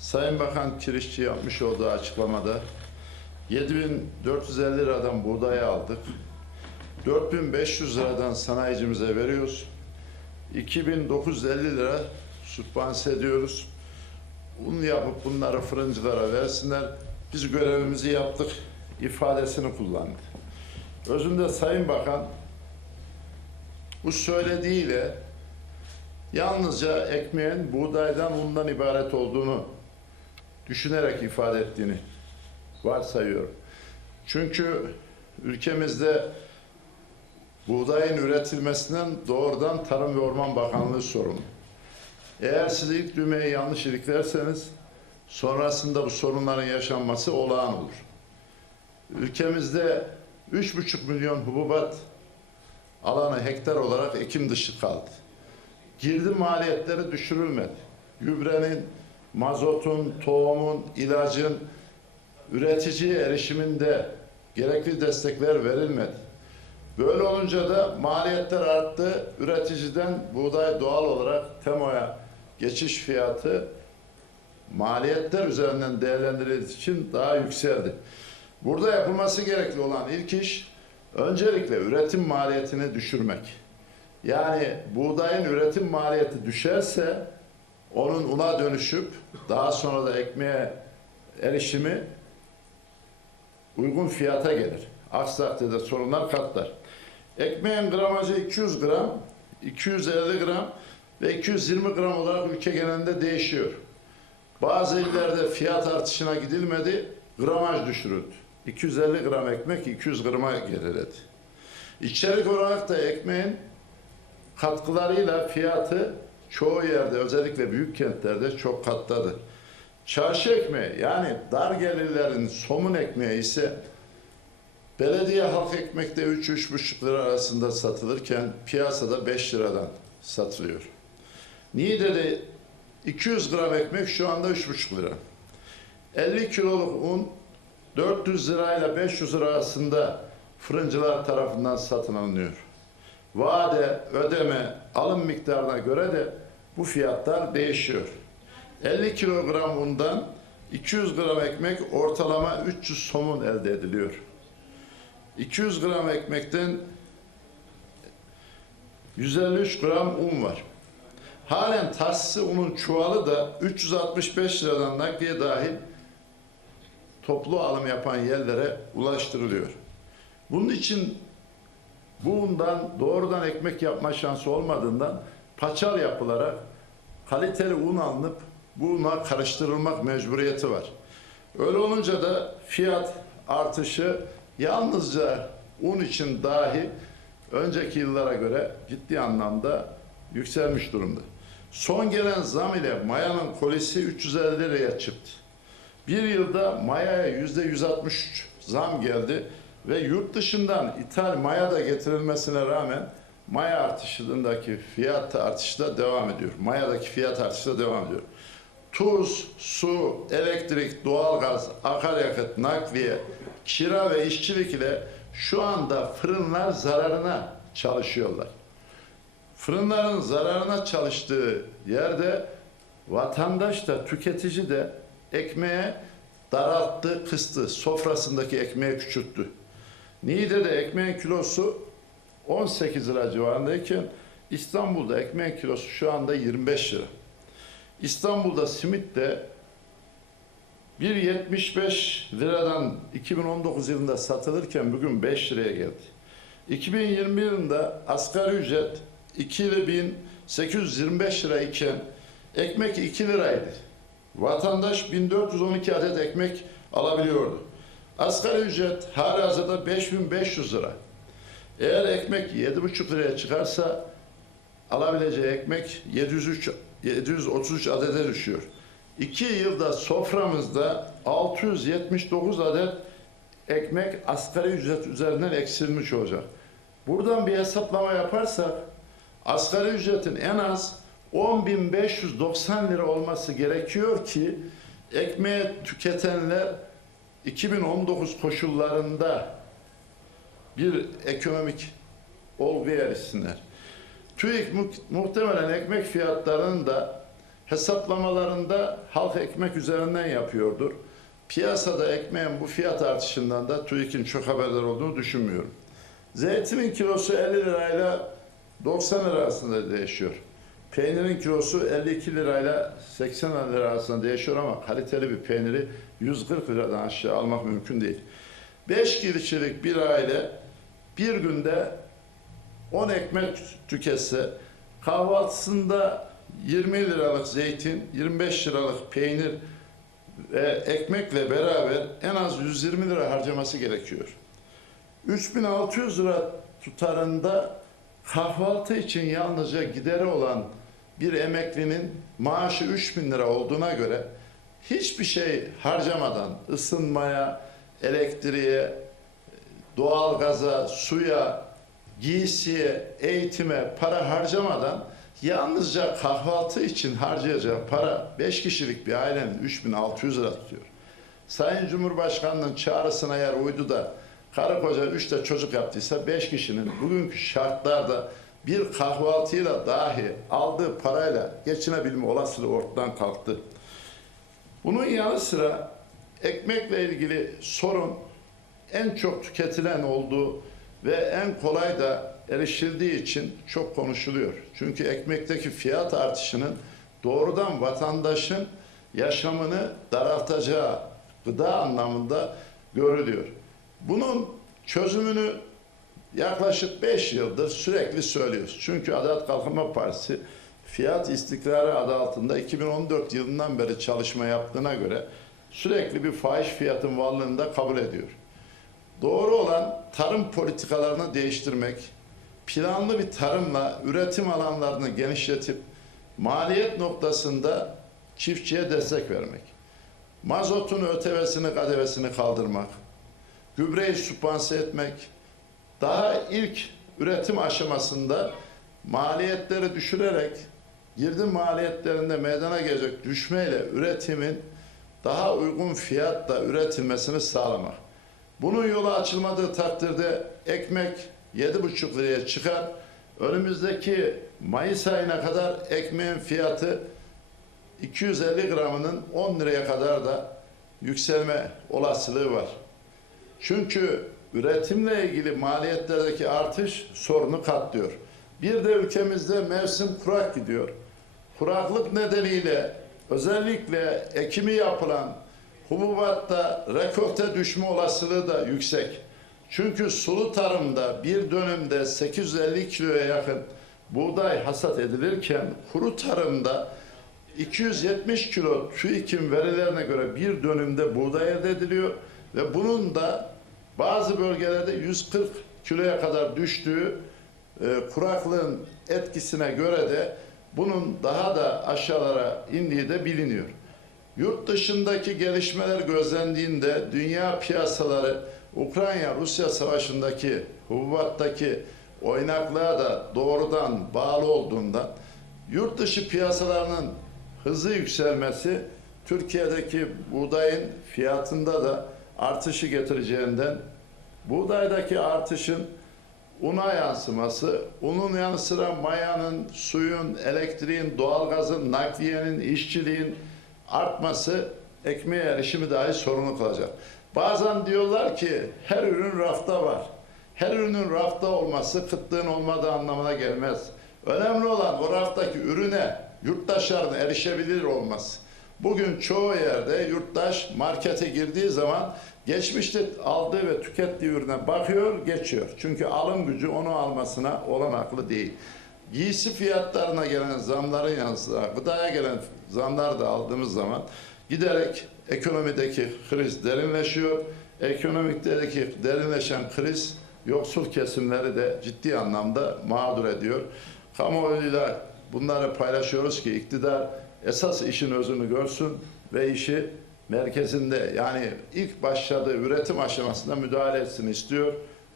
Sayın Bakan Kirişçi yapmış olduğu açıklamada 7450 liradan buğday aldık. 4500 liradan sanayicimize veriyoruz. 2950 lira sübvanse ediyoruz. Un yapıp bunları fırıncılara versinler. Biz görevimizi yaptık ifadesini kullandı. Özünde Sayın Bakan bu söylediğiyle yalnızca ekmeğin buğdaydan undan ibaret olduğunu düşünerek ifade ettiğini varsayıyorum. Çünkü ülkemizde buğdayın üretilmesinden doğrudan Tarım ve Orman Bakanlığı sorumlu. Eğer siz ilk düğmeyi yanlış iliklerseniz sonrasında bu sorunların yaşanması olağan olur. Ülkemizde 3,5 milyon hububat alanı hektar olarak ekim dışı kaldı. Girdi maliyetleri düşürülmedi. Gübrenin, mazotun, tohumun, ilacın üreticiye erişiminde gerekli destekler verilmedi. Böyle olunca da maliyetler arttı. Üreticiden buğday doğal olarak TEMO'ya geçiş fiyatı maliyetler üzerinden değerlendirildiği için daha yükseldi. Burada yapılması gerekli olan ilk iş öncelikle üretim maliyetini düşürmek. Yani buğdayın üretim maliyeti düşerse onun una dönüşüp daha sonra da ekmeğe erişimi uygun fiyata gelir. Aksi takdirde sorunlar katlar. Ekmeğin gramajı 200 gram, 250 gram ve 220 gram olarak ülke genelinde değişiyor. Bazı illerde fiyat artışına gidilmedi, gramaj düşürüldü. 250 gram ekmek 200 grama geriledi. İçerik olarak da ekmeğin katkılarıyla fiyatı çoğu yerde özellikle büyük kentlerde çok katladı. Çarşı ekmeği yani dar gelirlerin somun ekmeği ise belediye halk ekmekte 3-3,5 lira arasında satılırken piyasada 5 liradan satılıyor. Niğde'de 200 gram ekmek şu anda 3,5 lira. 50 kiloluk un 400 lirayla 500 lira arasında fırıncılar tarafından satın alınıyor. Vade, ödeme, alım miktarına göre de bu fiyatlar değişiyor. 50 kilogram undan 200 gram ekmek ortalama 300 somun elde ediliyor. 200 gram ekmekten 153 gram un var. Halen taşsı unun çuvalı da 365 liradan nakliye dahil toplu alım yapan yerlere ulaştırılıyor. Bunun için bu undan doğrudan ekmek yapma şansı olmadığından paçal yapılarak kaliteli un alınıp bu una karıştırılmak mecburiyeti var. Öyle olunca da fiyat artışı yalnızca un için dahi önceki yıllara göre ciddi anlamda yükselmiş durumda. Son gelen zam ile mayanın kolisi 350 liraya çıktı. Bir yılda mayaya yüzde 163 zam geldi ve yurt dışından ithal maya da getirilmesine rağmen maya artışındaki fiyat artışı da devam ediyor. Mayadaki fiyat artışı da devam ediyor. Tuz, su, elektrik, doğalgaz, akaryakıt, nakliye, kira ve işçilik ile şu anda fırınlar zararına çalışıyorlar. Fırınların zararına çalıştığı yerde vatandaş da tüketici de ekmeğe daralttı, kıstı. Sofrasındaki ekmeği küçülttü. Niğde'de ekmeğin kilosu 18 lira civarındayken İstanbul'da ekmeğin kilosu şu anda 25 lira. İstanbul'da simit de 1.75 liradan 2019 yılında satılırken bugün 5 liraya geldi. 2020 yılında asgari ücret 2825 lira iken ekmek 2 liraydı. Vatandaş 1412 adet ekmek alabiliyordu. Asgari ücret halihazırda 5500 lira. Eğer ekmek 7,5 liraya çıkarsa alabileceği ekmek 703 733 adete düşüyor. 2 yılda soframızda 679 adet ekmek asgari ücret üzerinden eksilmiş olacak. Buradan bir hesaplama yaparsak asgari ücretin en az 10.590 lira olması gerekiyor ki ekmeği tüketenler 2019 koşullarında bir ekonomik olguya erişsinler. TÜİK mu- muhtemelen ekmek fiyatlarının da hesaplamalarında halk ekmek üzerinden yapıyordur. Piyasada ekmeğin bu fiyat artışından da TÜİK'in çok haberdar olduğunu düşünmüyorum. Zeytinin kilosu 50 lirayla 90 lira arasında değişiyor. Peynirin kilosu 52 lirayla 80 lira arasında değişiyor ama kaliteli bir peyniri 140 liradan aşağı almak mümkün değil. 5 kişilik bir aile bir günde 10 ekmek tüketse kahvaltısında 20 liralık zeytin, 25 liralık peynir ve ekmekle beraber en az 120 lira harcaması gerekiyor. 3600 lira tutarında kahvaltı için yalnızca gideri olan bir emeklinin maaşı 3000 lira olduğuna göre hiçbir şey harcamadan ısınmaya, elektriğe, doğalgaza, suya, giysiye, eğitime para harcamadan yalnızca kahvaltı için harcayacağı para 5 kişilik bir ailenin 3600 lira tutuyor. Sayın Cumhurbaşkanı'nın çağrısına eğer uydu da karı koca 3 de çocuk yaptıysa 5 kişinin bugünkü şartlarda bir kahvaltıyla dahi aldığı parayla geçinebilme olasılığı ortadan kalktı. Bunun yanı sıra ekmekle ilgili sorun en çok tüketilen olduğu ve en kolay da erişildiği için çok konuşuluyor. Çünkü ekmekteki fiyat artışının doğrudan vatandaşın yaşamını daraltacağı gıda anlamında görülüyor. Bunun çözümünü yaklaşık 5 yıldır sürekli söylüyoruz. Çünkü Adalet Kalkınma Partisi fiyat istikrarı adı altında 2014 yılından beri çalışma yaptığına göre sürekli bir fahiş fiyatın varlığını da kabul ediyor. Doğru olan tarım politikalarını değiştirmek, planlı bir tarımla üretim alanlarını genişletip maliyet noktasında çiftçiye destek vermek. Mazotun ötevesini kadevesini kaldırmak, gübreyi sübvanse etmek, daha ilk üretim aşamasında maliyetleri düşürerek girdi maliyetlerinde meydana gelecek düşmeyle üretimin daha uygun fiyatla üretilmesini sağlamak. Bunun yolu açılmadığı takdirde ekmek 7,5 liraya çıkar. Önümüzdeki Mayıs ayına kadar ekmeğin fiyatı 250 gramının 10 liraya kadar da yükselme olasılığı var. Çünkü üretimle ilgili maliyetlerdeki artış sorunu katlıyor. Bir de ülkemizde mevsim kurak gidiyor. Kuraklık nedeniyle özellikle ekimi yapılan hububatta rekolte düşme olasılığı da yüksek. Çünkü sulu tarımda bir dönümde 850 kiloya yakın buğday hasat edilirken kuru tarımda 270 kilo TÜİK'in verilerine göre bir dönümde buğday elde ediliyor ve bunun da bazı bölgelerde 140 kiloya kadar düştüğü e, kuraklığın etkisine göre de bunun daha da aşağılara indiği de biliniyor. Yurt dışındaki gelişmeler gözlendiğinde dünya piyasaları Ukrayna-Rusya savaşındaki hububattaki oynaklığa da doğrudan bağlı olduğundan yurt dışı piyasalarının hızlı yükselmesi Türkiye'deki buğdayın fiyatında da artışı getireceğinden buğdaydaki artışın una yansıması, unun yanı sıra mayanın, suyun, elektriğin, doğalgazın, nakliyenin, işçiliğin artması ekmeğe erişimi dahi sorunlu kalacak. Bazen diyorlar ki her ürün rafta var. Her ürünün rafta olması kıtlığın olmadığı anlamına gelmez. Önemli olan o raftaki ürüne yurttaşların erişebilir olması. Bugün çoğu yerde yurttaş markete girdiği zaman geçmişte aldığı ve tükettiği ürüne bakıyor, geçiyor. Çünkü alım gücü onu almasına olanaklı değil. Giysi fiyatlarına gelen zamların yanı sıra gıdaya gelen zamlar da aldığımız zaman giderek ekonomideki kriz derinleşiyor. Ekonomikteki derinleşen kriz yoksul kesimleri de ciddi anlamda mağdur ediyor. Kamuoyuyla bunları paylaşıyoruz ki iktidar esas işin özünü görsün ve işi merkezinde yani ilk başladığı üretim aşamasında müdahale etsin istiyor.